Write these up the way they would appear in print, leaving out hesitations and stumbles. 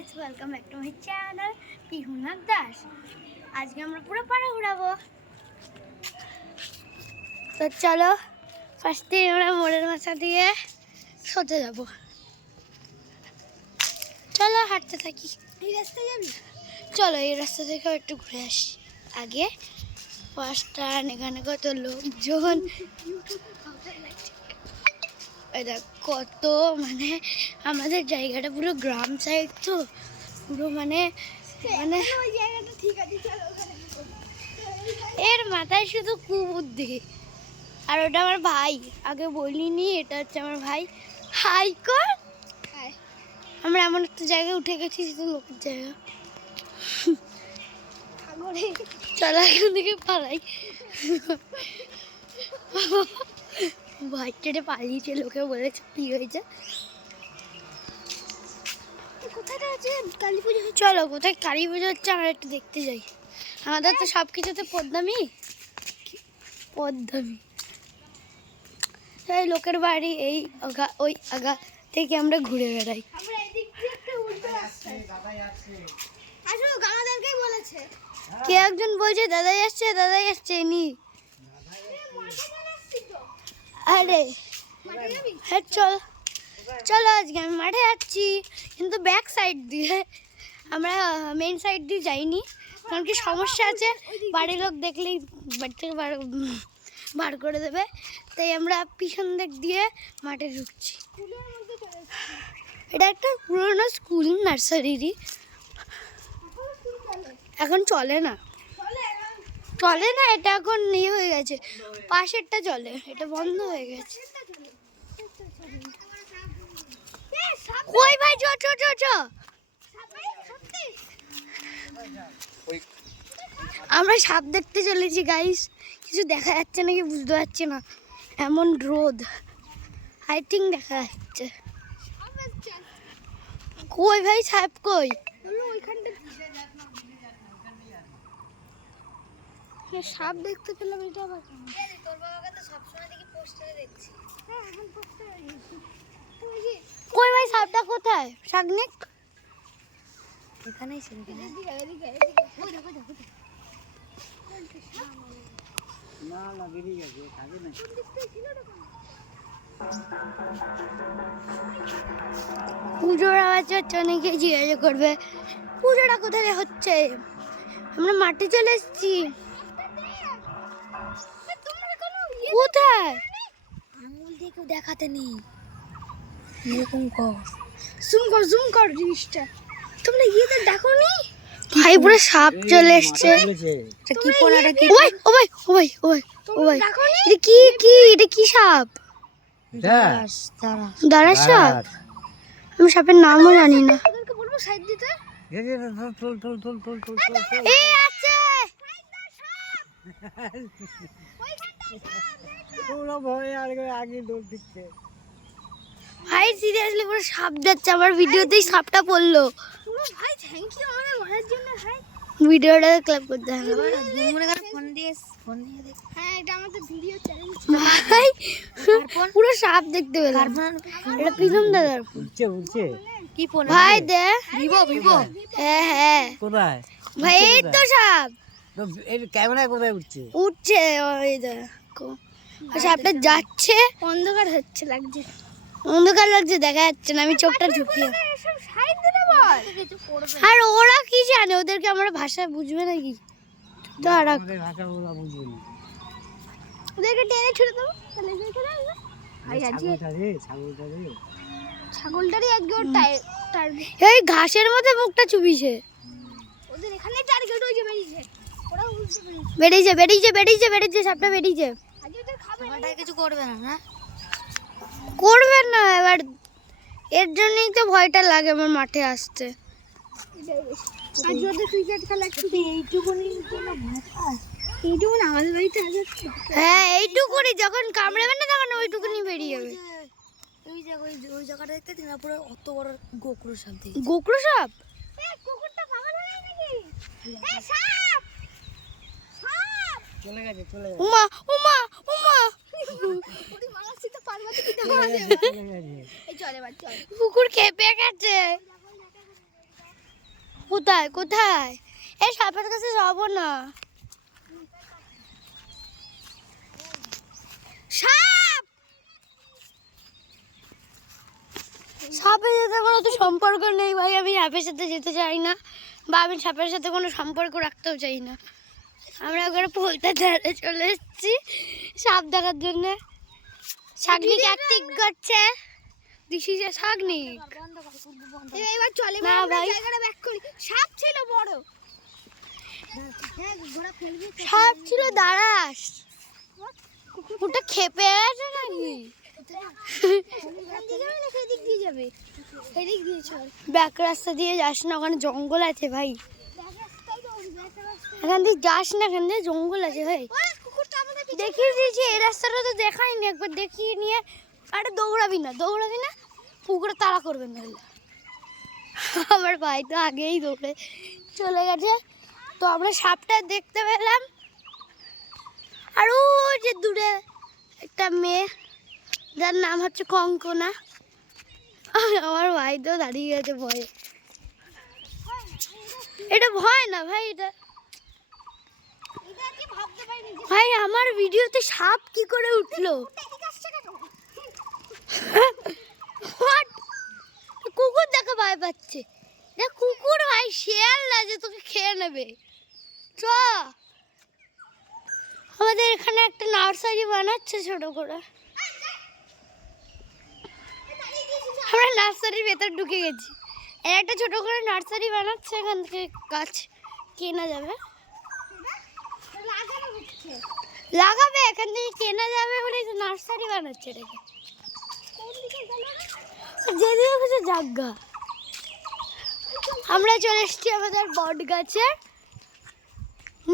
Guys, welcome back to my channel Pihunath Das. আজকে আমরা পুরো পাড়া ঘুরাবো। তো চলো, ফার্স্টে আমরা মোড়ের মাথা দিয়ে সোজা যাবো। চলো হাঁটতে থাকি। এই রাস্তায় যাবি? চলো এই রাস্তা থেকে একটু ঘুরে আসি। আগে ফার্স্ট এখানে কত লোকজন, এটা কত মানে আমাদের জায়গাটা পুরো গ্রাম সাইড, তো পুরো মানে মানে এর মাথায় শুধু কুবুদ্ধি। আর ওটা আমার ভাই, আগে বলিনি, এটা হচ্ছে আমার ভাই। হাই কর। আমরা এমন একটা জায়গায় উঠে গেছি, শুধু লোকের জায়গা। চলো এখান থেকে পালাই। ভাই কেটে পালিয়েছে, লোকে বলেছে কি হয়েছে। কোথায় আছে কালী পুজো? চলো কোথায় কালী পুজো হচ্ছে আমরা একটু দেখতে যাই। আমাদের তো সব কিছুতে পদ্মামি পদ্মামি। এই লোকের বাড়ি এই আগা ওই আগা থেকে আমরা ঘুরে বেড়াই। কে একজন বলছে দাদাই আসছে নি। আরে হ্যাঁ চল চলো, আজকে আমি মাঠে যাচ্ছি, কিন্তু ব্যাক সাইড দিয়ে, আমরা মেন সাইড দিয়ে যাইনি, কারণ কি সমস্যা আছে, বাড়ির লোক দেখলেই বাড়ি থেকে বার করে দেবে। তাই আমরা পিছন দিক দিয়ে মাঠে ঢুকছি। এটা একটা পুরোনো স্কুল, নার্সারিরই। এখন চলে না, এটা এখন ইয়ে হয়ে গেছে। পাশেরটা চলে, এটা বন্ধ হয়ে গেছে। কই ভাই, চ চ চ চ। আমরা সাপ দেখতে চলেছি গাইস। কিছু দেখা যাচ্ছে নাকি বুঝতে পারছি না, এমন রোদ। আই থিঙ্ক দেখা যাচ্ছে। কই ভাই, সাপ কই? সাপ দেখতে পেলাম, এটা আবার তোর বাবাকে তো সবসময় দেখি পোস্টারে দেখছি। হ্যাঁ এখন পোস্টারে দেখছি। কই ভাই, সাপটা কোথায়? শাগনিক এখানেই ছিল। ওই দেখো দেখো না না বেরিয়ে গেছে, থাকে না। পুজোর আওয়াজ হচ্ছে, অনেকে জিজ্ঞাসা করবে পুজোটা কোথায় হচ্ছে। আমরা মাঠে চলে এসেছি। কোথায়? আঙুল দিয়ে কেউ দেখাতে নেই, এরকম কর, জুম কর জিনিসটা। তোমরা ইয়েতে দেখো নি ভাই, পুরো সাপ চলে এসছে। কি পোনাটা কি? ওই ও ভাই ও ভাই ও ভাই ও ভাই, এটা কি কি এটা কি সাপ? দাঁড়া সাপ। আমি সাপের নামও জানি না। তোদেরকে বলবো সাইড দিতে। এই আছে পুরো ভয়, আর আগে দৌড় দিচ্ছে ভাই। সিরিয়াসলি পুরো সাপ যাচ্ছে আমার ভিডিওতেই, সাপটা পড়লো। ভাই থ্যাংক ইউ আমাদের ঘোরার জন্য। ভাই ভিডিওটা ক্লিপ করতে হবে, মনে করে ফোন দিয়ে দেখ। হ্যাঁ এটা আমাদের ভিডিও চ্যানেল ভাই। পুরো সাপ দেখতে পেলাম। এটা প্রীতম দাদার উঠছে কি ফোন ভাই? দে ভিভো। হ্যাঁ হ্যাঁ কোথায় ভাই? এই তো সাপ। এই ক্যামেরা কোথায় উঠছে? ওই দেখো সাপটা যাচ্ছে। অন্ধকার হচ্ছে, লাগছে, দেখা যাচ্ছে না। আমি চোখটা ঢুকিয়ে। আর ওরা কি জানে? ওদেরকে আমরা ভাষা বুঝবে নাকি? ওদেরকে টেনে ছুড়ে দেবো। ছাগলটারই এই ঘাসের মধ্যে মুখটা চুপিছে। ওদের এখানে টার্গেট হয়েছে, বেরিয়েছে সাপটা বেরিয়েছে। কিছু করবে না, করবেন না। এবার এর জন্যই তো ভয়টা লাগে আমার মাঠে আসতে। আমাদের বাড়িতে হ্যাঁ এইটুকুনি, যখন কামড়াবে না তখন ওইটুকুনি বেরিয়ে যাবে। ওই জায়গাটা দেখতে পুরো অত বড় গোকরো সাপ। গোকরো সাপ? চলে গেছে। উমা উমা উমা কুকুর খেপে গেছে। কোথায় কোথায়? এই সাপের কাছে যাবো না। সাপ, সাপের সাথে আমার অত সম্পর্ক নেই ভাই। আমি সাপের সাথে যেতে চাই না, বা আমি সাপের সাথে কোনো সম্পর্ক রাখতেও চাই না। আমরা ওখানে পোলতার ধারে চলে এসেছি সাপ দেখার জন্য। শাগনিক অ্যাক্টিং করছে। This is a Sagnik. এবার চলে না ভাই, জায়গাটা ব্যাক করি। সাপ ছিল বড়। হ্যাঁ ঘোড়া ফেলবি। সাপ ছিল, দাঁড়াস। ওটা খেপে আছে নাকি? সেদিক দিয়ে যাবে, সেদিক দিয়ে চল। ব্যাক রাস্তা দিয়ে যাস না, ওখানে জঙ্গল আছে ভাই। এখান দিয়ে যাস না, এখান দিয়ে জঙ্গল আছে ভাই। দেখিয়ে দিয়েছি, এই রাস্তাটা তো দেখাইনি, একবার দেখিয়ে নিয়ে। আরে দৌড়াবি না, দৌড়াবি না, পুকুরে তাড়া করবে না। আমার ভাই তো আগেই দৌড়ে চলে গেছে। তো আমরা সাপটা দেখতে পেলাম, আর ও যে দূরে একটা মেয়ে, যার নাম হচ্ছে কঙ্কনা। আমার ভাই তো দাঁড়িয়ে গেছে ভয়ে। এটা ভয় না ভাই, এটা ভাই আমার ভিডিওতে সাপ কি করে উঠলো? What? কুকুর দেখে ভয় পাচ্ছে। দেখ কুকুর ভাই, শেয়াল না যে তোকে খেয়ে নেবে। চ, আমাদের এখানে একটা নার্সারি বানাচ্ছে ছোট করে। আমরা নার্সারির ভেতর ঢুকে গেছি। একটা ছোট করে নার্সারি বানাচ্ছে, এখান থেকে গাছ কেনা যাবে। লাগাবে, এখান থেকে কেনা যাবে বলে নার্সারি বানাচ্ছে এটাকে। যেদিকে কিছু জায়গা। আমরা চলে এসেছি আমাদের বট গাছের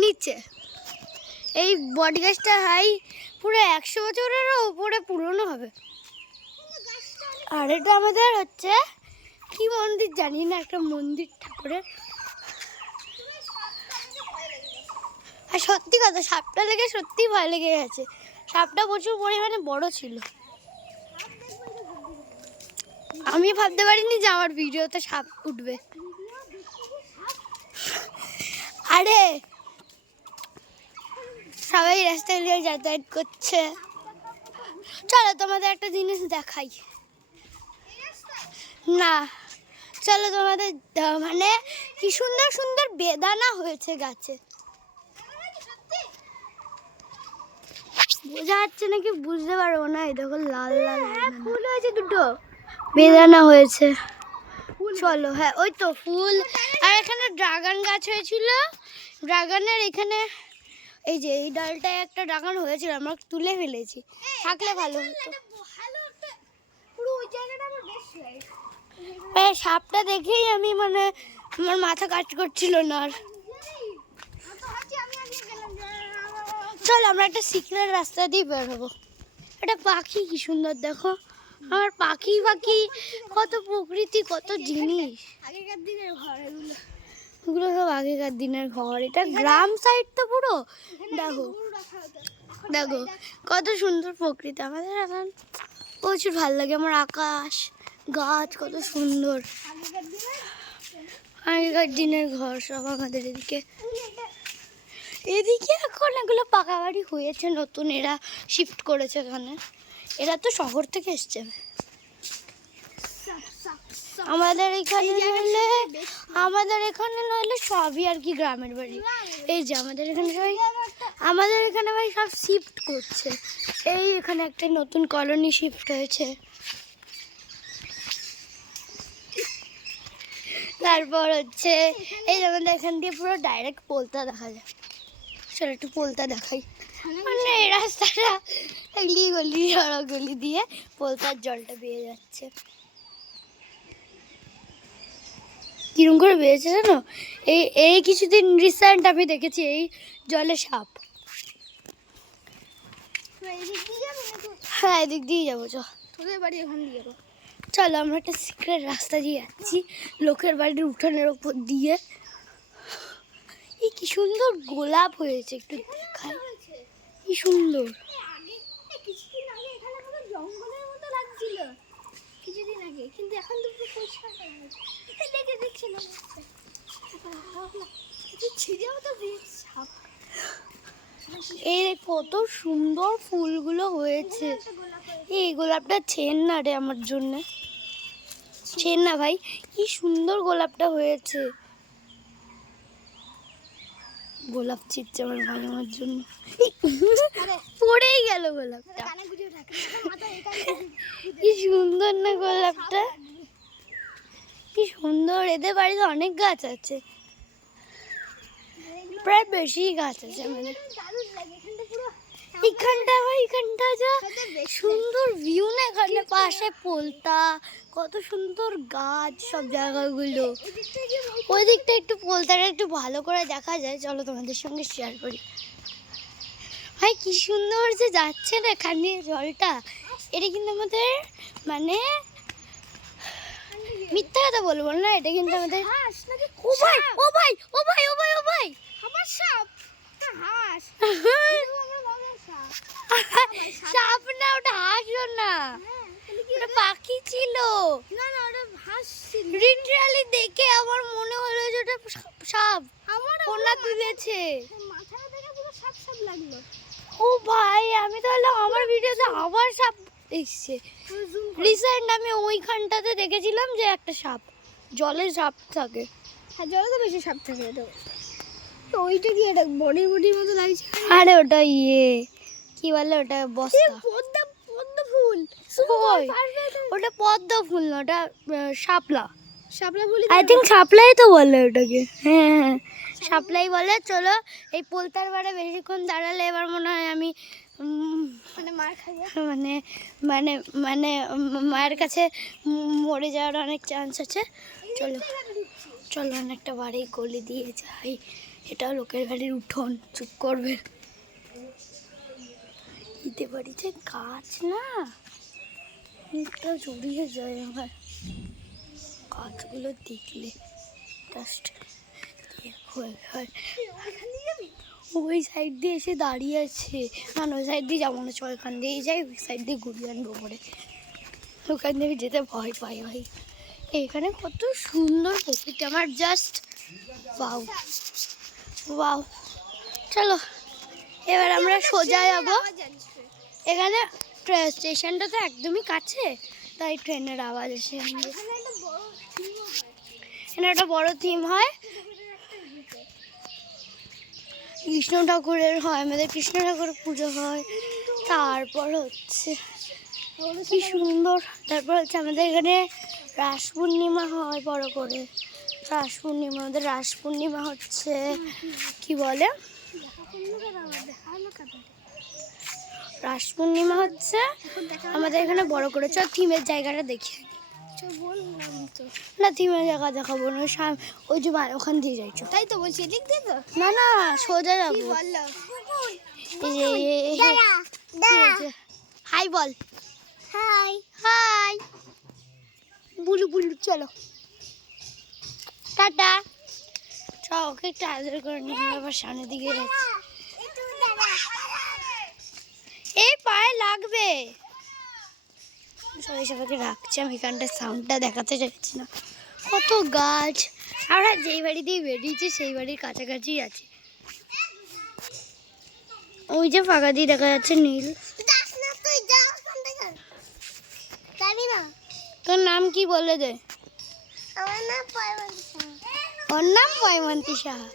নিচে। এই বট গাছটা হাই পুরো 100 বছরেরও উপরে পুরনো হবে। আর এটা আমাদের হচ্ছে কি মন্দির জানি না, একটা মন্দির ঠাকুরের। আর সত্যি কথা, সাপটা লেগে সত্যি ভয় লেগে গেছে। সাপটা প্রচুর পরিমাণে বড় ছিল। আমি ভাবতে পারিনি যে আমার ভিডিওতে সাপ উঠবে। আরে সবাই রাস্তায় দিয়ে যাতায়াত করছে। চলো তোমাদের একটা জিনিস দেখাই। না চলো তোমাদের, মানে কি সুন্দর সুন্দর বেদানা হয়েছে গাছে। বোঝা যাচ্ছে নাকি বুঝতে পারবো না। এই দেখো লাল লাল ফুল হয়েছে, দুটো বেদানা হয়েছে। চলো, হ্যাঁ ওই তো ফুল। আর এখানে ড্রাগন গাছ হয়েছিল। ড্রাগনের এখানে এই যে এই ডালটায় একটা ড্রাগন হয়েছিল, আমরা তুলে ফেলেছি। থাকলে ভালো হতো। সাপটা দেখেই আমি মানে আমার মাথা কাজ করছিল না আর। চল আমরা একটা সিক্রেট রাস্তা দিয়ে বের হবো। একটা পাখি কি সুন্দর দেখো। আমার পাখি পাখি কত প্রকৃতি, কত জিনিস। আগেকার দিনের ঘর এগুলো। এগুলো সব আগেকার দিনের ঘর। এটা গ্রাম সাইড তো পুরো। দেখো দেখো কত সুন্দর প্রকৃতি। আমাদের এখন প্রচুর ভালো লাগে। আমার আকাশ গাছ কত সুন্দর। আগেকার দিনের ঘর সব আমাদের এদিকে। এদিকে এখন এগুলো পাকা বাড়ি হয়েছে নতুন, এরা শিফট করেছে এখানে। এরা তো শহর থেকে এসছে। আমাদের এখানে নইলে সবই আর কি গ্রামের বাড়ি। এই যে আমাদের এখানে ভাই সব শিফট করছে। এই এখানে একটা নতুন কলোনি শিফট হয়েছে। তারপর হচ্ছে এই আমাদের এখান দিয়ে পুরো ডাইরেক্ট পোলতা দেখা যায়। চলো একটু পোলতা দেখাই। মানে এই রাস্তাটা গলি সড়ক গলি দিয়ে পোলতার জলটা বেয়ে যাচ্ছে। কিরম করে বেয়েছে জানো? এই কিছুদিন রিসেন্ট আমি দেখেছি এই জলে সাপ। হ্যাঁ এদিক দিয়ে যাবো। তোদের বাড়ি ওখান দিয়ে যাবো। চলো আমরা একটা সিক্রেট রাস্তা দিয়ে যাচ্ছি, লোকের বাড়ির উঠানের ওপর দিয়ে। এই কি সুন্দর গোলাপ হয়েছে, একটু দেখাই কি সুন্দর। কিছুদিন আগে এখানে পুরো জঙ্গলের মতো লাগছিল, কিছুদিন আগে, কিন্তু এখন তো পুরো পরিষ্কার হয়ে গেছে। দেখে দেখছিলাম এই কত সুন্দর ফুলগুলো হয়েছে। এই গোলাপটা ছেন না রে আমার জন্য, ছেন না ভাই, কি সুন্দর গোলাপটা হয়েছে। গোলাপ ছিটছে আমার ভাই আমার জন্য, পড়েই গেল গোলাপটা। কি সুন্দর না গোলাপটা, কি সুন্দর। এদের বাড়িতে অনেক গাছ আছে, প্রায় বেশি গাছ আছে মানে। এখানটা যা সুন্দর ভিউ না, এখানে পাশে পোলতা, কত সুন্দর গাছ সব জায়গাগুলো। ওই দিকটা একটু পোলতাটা একটু ভালো করে দেখা যায়, চলো তোমাদের সঙ্গে শেয়ার করি। ভাই কি সুন্দর যে যাচ্ছে না এখানে জলটা। এটা কিন্তু আমাদের মানে মিথ্যা কথা বলবো না, এটা কিন্তু আমাদের। ও ভাই ও ভাই ও ভাই ও ভাই ও ভাই, আমার সাপ তো হাঁস। সাপ না, ওটা হাঁস না, ওটা পাখি ছিল। না না, ওটা হাঁস ছিল। লিটারালি দেখে আমার মনে হলো যে ওটা সাপ। আমার কোনা তুলেছে, মাথাটা দেখে পুরো সাপ সাপ লাগলো। ও ভাই আমি তাহলে আমার ভিডিওতে আবার সাপ এসছে। রিসেন্ট আমি ওইখানটাতে দেখেছিলাম যে একটা সাপ, জলে সাপ থাকে। হ্যাঁ, জলে তো বেশি সাপ থাকে। এটা তো ওইটা কি, এটা বডির মতো লাগছে। আরে ওটা কি বলে, ওটা বস্তা। পদ্ম ফুল। ওই, ওটা পদ্ম ফুল না, ওটা শাপলা। শাপলা ফুল, আই থিঙ্ক শাপলাই তো বলে ওটাকে। হ্যাঁ হ্যাঁ, শাপলাই বলে। চলো, এই পোলতার বারে বেশিক্ষণ দাঁড়ালে এবার মনে হয় আমি মানে মার খাবো, মানে মানে মানে মায়ের কাছে মরে যাওয়ার অনেক চান্স আছে। চলো চলো, অনেকটা বাড়ি গলি দিয়ে যাই। এটাও লোকের বাড়ির উঠোন, চুপ করবে। ঈদে বাড়িতে গাছ না, মুখটা জড়িয়ে যায় আমার গাছগুলো দেখলে। জাস্ট দেখো এবার ওই সাইড দিয়ে এসে দাঁড়িয়ে আছে। না ওই সাইড দিয়ে যাবো না, ওইখান দিয়েই যাই, ওই সাইড দিয়ে ঘুরিয়ে আনবো পরে। ওখান থেকে যেতে ভয় পাই ভাই। এখানে কত সুন্দর প্রকৃতি, আমার জাস্ট ওয়াও ওয়াও। চলো এবার আমরা সোজা যাবো। এখানে স্টেশনটা তো একদমই কাছে, তাই ট্রেনের আওয়াজ আসে। এখানে একটা বড় থিম হয়, কৃষ্ণ ঠাকুরের হয়, আমাদের কৃষ্ণ ঠাকুরের পুজো হয়। তারপর হচ্ছে কি সুন্দর, তারপর হচ্ছে আমাদের এখানে রাস পূর্ণিমা হয় বড় করে। রাস পূর্ণিমা, আমাদের রাস পূর্ণিমা হচ্ছে কি বলে, রাস পূর্ণিমা হচ্ছে আমাদের এখানে বড় করে। চল থিমের জায়গাটা দেখি। না থিমের জায়গা দেখাবো না, ওই যে ওখান দিয়ে যাইছো। তাই তো বলছি, এদিক দিয়ে তো। না না, সোজা যাবো। হাই বল, হাই হাই বুলু বুলু। চলো টাটা। চ ওকে একটু আদর করে নিয়ে আবার সামনের দিকে যাচ্ছি। এই পায়ে লাগবে। সবাই সবাইকে রাখছি, আমি এখানটার সাউন্ডটা দেখাতে চাইছি না। কত গাছ, আমরা যেই বাড়ি দিয়ে বেরিয়েছি সেই বাড়ির কাছাকাছি আছে। ওই যে ফাঁকা দিয়ে দেখা যাচ্ছে নীল। তোর নাম কি বলে দে? ওর নাম পয়মন্তী সাহা।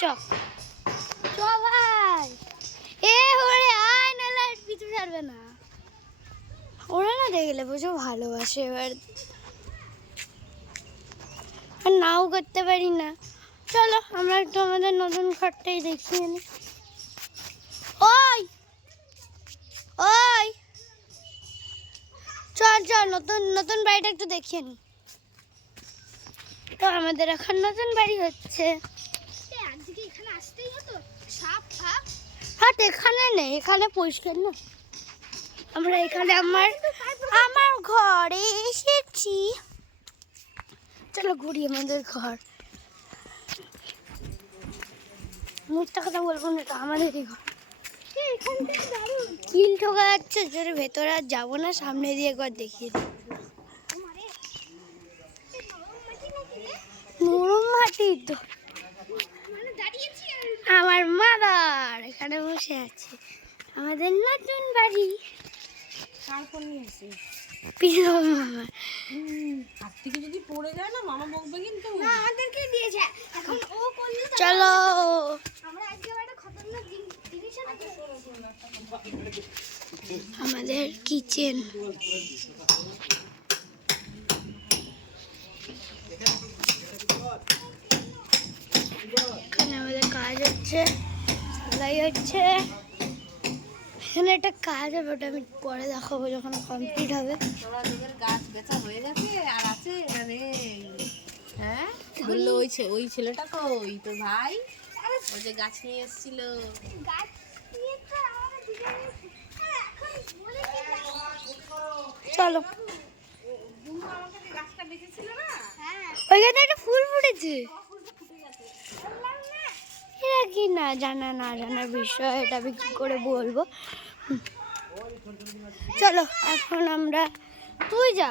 চ চ ভাই, এ ওরে আয়, না লাইট পিছু ছাড়বে না। ওরা না দেখলে বুঝো ভালোবাসে, এবার আর নাও করতে পারি না। চলো আমরা একটু আমাদের নতুন ঘরটাই দেখিয়ে নিই। ওই ওই চল চল, নতুন নতুন বাড়িটা একটু দেখিয়ে নি। তো আমাদের এখন নতুন বাড়ি হচ্ছে। আজকে এখানে আসতেই হতো, সাপ ফাপ হাট এখানে নেই, এখানে পরিষ্কার না। আমরা এখানে আমার ঘরে এসেছি। চলো ঘুরি আমাদের ঘর। মিথ্যা কথা বলবো না, এটা আমাদেরই ঘর। কিল ঠোকা যাচ্ছে জোরে, ভেতরে আর যাবো না, সামনে দিয়ে একবার দেখিয়ে দিই। নরম মাটি তো, আমার মাদার এখানে বসে আছে, আমাদের নতুন বাড়ি। তারপর নিয়ে আসি পিসো মামা। হাত থেকে যদি পড়ে যায় না মামা বকবে কিন্তু। না আমাদেরকে দিয়েছে, এখন ও করলে তো চলো আমরা আজকে একটা খতরনাক জিনিস আছে। আমাদের কিচেন। এখানে আমাদের কাজ হচ্ছে, সেলাই হচ্ছে। এখানে একটা কাজ হবে, ওটা আমি পরে দেখাবো যখন কমপ্লিট হবে। তোরা তোদের গাছ বেচা হয়ে গেছে আর আছে রে? হ্যাঁ বললো ওই ছেলেটা কই তোর ভাই? ওই যে গাছ নিয়ে এসেছিল। গাছ নিয়ে তো আমরা দুজনে এখন বলে কি চলো, বুমা আমাকে যে গাছটা বেচেছিল না? হ্যাঁ ওইখানে একটা ফুল ফুটেছে। ফুলটা ফুটে গেছে বললাম না। এটা কি না জানার বিষয়, এটা আমি কি করে বলবো। চলো এখন আমরা, তুই যা,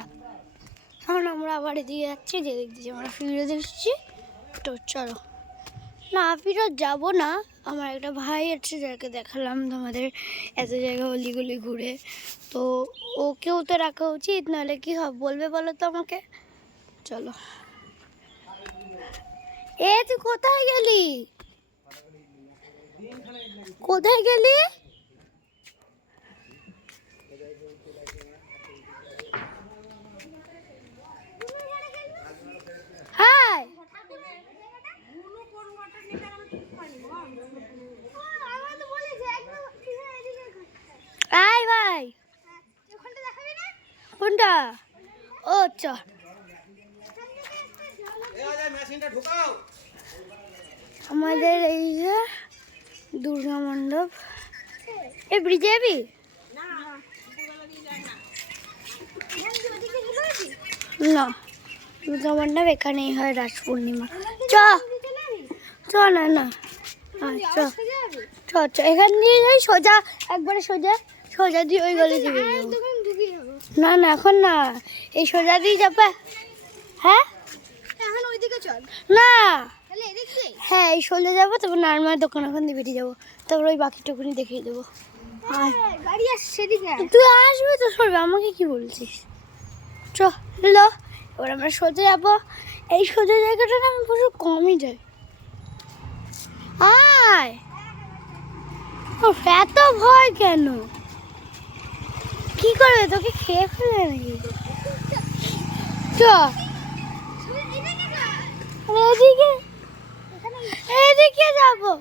এখন আমরা আবার এদিকে যাচ্ছি, যেদিক দিয়ে আমরা ফিরত এসেছি। তো চলো, না ফিরত যাবো না, আমার একটা ভাই আছে যাকে দেখালাম তোমাদের এত জায়গা অলিগলি ঘুরে, তো ওকেও তো রাখা উচিত, নাহলে কি হবে বলবে বলো তো আমাকে। চলো, এ তুই কোথায় গেলি, কোথায় গেলি? হাই হাই ভাই, কোনটা? ও চ, আমাদের এই যে দুর্গা মণ্ডপ। এ ব্রিজে যাবি? না, দুর্গা মণ্ডপ এখানেই হয় রাস পূর্ণিমা। চ চ, না না, চ চ চ, এখান দিয়ে যাই সোজা, একবারে সোজা সোজা দিয়ে ওই গলি দিয়ে যাবো। না না এখন না, এই সোজা দিয়ে যাবে। হ্যাঁ এখন ওইদিকে চল। না, তাহলে এদিক দিয়ে হ্যাঁ এই সোজা যাবো, তারপর নারমার দোকান ওখান দিয়ে বেরিয়ে যাবো, তারপর ওই বাকিটুকুনি দেখিয়ে দেবো। আয়, গাড়ি আসছে সেদিকে। তুই আসবি তো সরবে, আমাকে কি বলছিস? চলো এবার আমরা সোজা যাবো, এই সোজা জায়গাটা না আমি প্রচুর কমই যাই। আয়, ও এত ভয় কেন? কি করবে, তোকে খেয়ে ফেলে নাকি? চ এদিকে, এদিকে যাবো।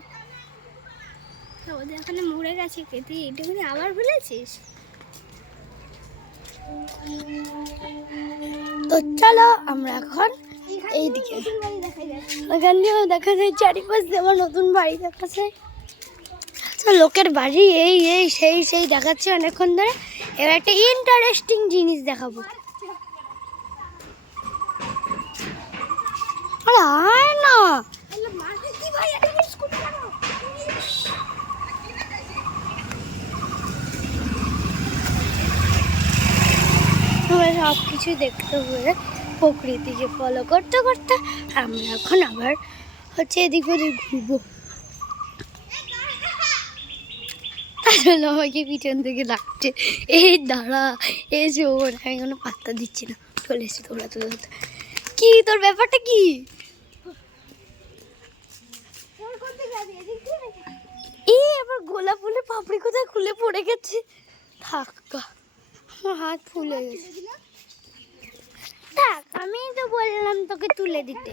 ওদের ওখানে মরে গেছে কে, তুই এটুকুনি আবার ভুলেছিস? তো চলো আমরা এখন এইদিকে, ওখান দিয়েও দেখা যায় চারিপাশ দিয়ে আমার নতুন বাড়ি দেখা যায়। তো লোকের বাড়ি এই এই সেই সেই দেখাচ্ছে অনেকক্ষণ ধরে। এবার একটা ইন্টারেস্টিং জিনিস দেখাবো। আরে আয় না, আমরা সব কিছু দেখতে হয়ে প্রকৃতিকে ফলো করতে করতে আমরা এখন আবার হচ্ছে এদিক ওদিক ঘুরবো। আসলে আমাকে পিছন থেকে ডাকছে, এই দাঁড়া এসে, ওর আমি কোনো পাত্তা দিচ্ছি না, চলে এসেছি তোমরা তো। কি তোর ব্যাপারটা কি? এই আবার গোলাপ ফুলের পাপড়ি কোথায় খুলে পড়ে গেছে, থাক আমার হাত ফুলে গেছে। থাক, আমি তো বললাম তোকে তুলে দিতে।